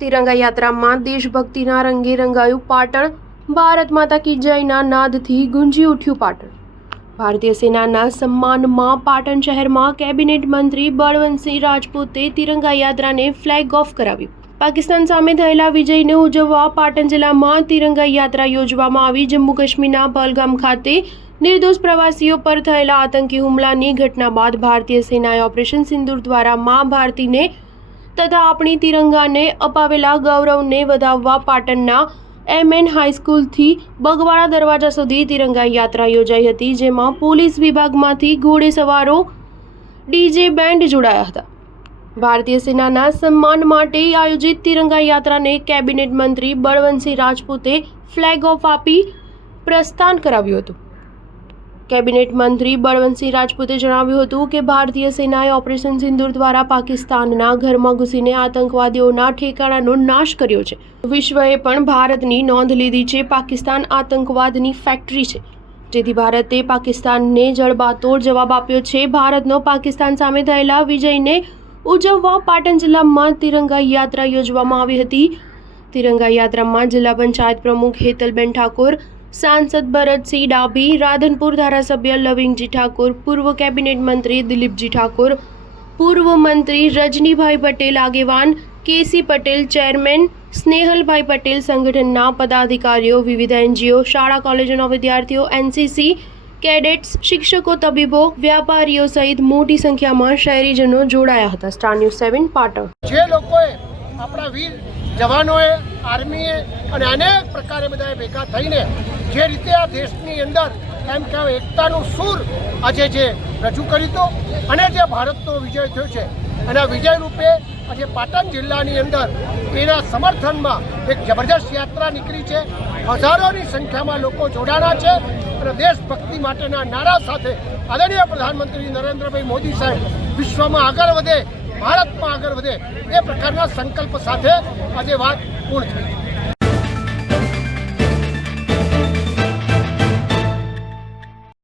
તિરંગા યાત્રામાં દેશભક્તિના રંગે રંગાયું પાટણ. ભારત માતા કી જયના નાદથી ગુંજી ઉઠ્યું પાટણ. ભારતીય સેનાના સન્માનમાં પાટણ શહેરમાં કેબિનેટ મંત્રી બળવંતસિંહ રાજપૂતે તિરંગા યાત્રાને ફ્લેગ ઓફ કરાવ્યું. પાકિસ્તાન સામે થયેલા વિજયને ઉજવવા પાટણ જિલ્લામાં તિરંગા યાત્રા યોજવામાં આવી. જમ્મુ કાશ્મીરના પહલગામ ખાતે નિર્દોષ પ્રવાસીઓ પર થયેલા આતંકી હુમલાની ઘટના બાદ ભારતીય સેનાએ ઓપરેશન સિંદૂર દ્વારા મા ભારતીને તથા આપણી તિરંગાને અપાવેલા ગૌરવને વધાવવા પાટણના MN હાઈસ્કૂલથી બગવાડા દરવાજા સુધી તિરંગા યાત્રા યોજાઈ હતી, જેમાં પોલીસ વિભાગમાંથી ઘોડેસવારો, DJ બેન્ડ જોડાયા હતા. ભારતીય સેનાના સન્માન માટે આયોજિત તિરંગા યાત્રાને કેબિનેટ મંત્રી બળવંતસિંહ રાજપૂતે ફ્લેગ ઓફ આપી પ્રસ્થાન કરાવ્યું હતું. કેબિનેટ મંત્રી બળવંતસિંહ રાજપૂતે જણાવ્યું હતું કે ભારતીય સેનાએ ઓપરેશન સિંદૂર દ્વારા પાકિસ્તાનના ઘરમાં ઘૂસીને આતંકવાદીઓના ઠેકાણાનો નાશ કર્યો છે. વિશ્વએ પણ ભારતની નોંધ લીધી છે. પાકિસ્તાન આતંકવાદની ફેક્ટરી છે, જેથી ભારતે પાકિસ્તાનને જડબાતોડ જવાબ આપ્યો છે. ભારતનો પાકિસ્તાન સામે થયેલા વિજયને ઉજવવા પાટણ જિલ્લામાં તિરંગા યાત્રા યોજવામાં આવી હતી. તિરંગા યાત્રામાં જિલ્લા પંચાયત પ્રમુખ હેતલબેન ઠાકોર, सांसद भरत सिंह डाभी, राधनपुर धारासभ्य लविंगजी ठाकुर, पूर्व कैबिनेट मंत्री दिलीपजी ठाकुर, पूर्व मंत्री रजनीभाई पटेल आगेवान, KC पटेल चेयरमैन, स्नेहलभाई पटेल संगठनના પદાધિકારીઓ, વિવિધ NGO, શાળા કોલેજોના વિદ્યાર્થીઓ, NCC કેડેટ્સ, શિક્ષકો, તબીબો, વ્યાપારીઓ સહિત મોટી સંખ્યામાં શહેરીજનો જોડાયા હતા. Star news 7 Patan. જે લોકોએ આપણા વીર જવાનોએ, આર્મીએ અને અનેક પ્રકારે બધાએ ભેગા થઈને જે રીતે આ દેશની અંદર એમ કહેવાય એકતાનું સૂર આજે જે રજૂ કર્યું હતું અને જે ભારતનો વિજય થયો છે, અને આ વિજય રૂપે આજે પાટણ જિલ્લાની અંદર એના સમર્થનમાં એક જબરજસ્ત યાત્રા નીકળી છે. હજારોની સંખ્યામાં લોકો જોડાણા છે અને દેશભક્તિ માટેના નારા સાથે આદરણીય પ્રધાનમંત્રી નરેન્દ્રભાઈ મોદી સાહેબ વિશ્વમાં આગળ વધે, ભારતમાં આગળ વધે એ પ્રકારના સંકલ્પ સાથે આજે વાત પૂર્ણ થઈ.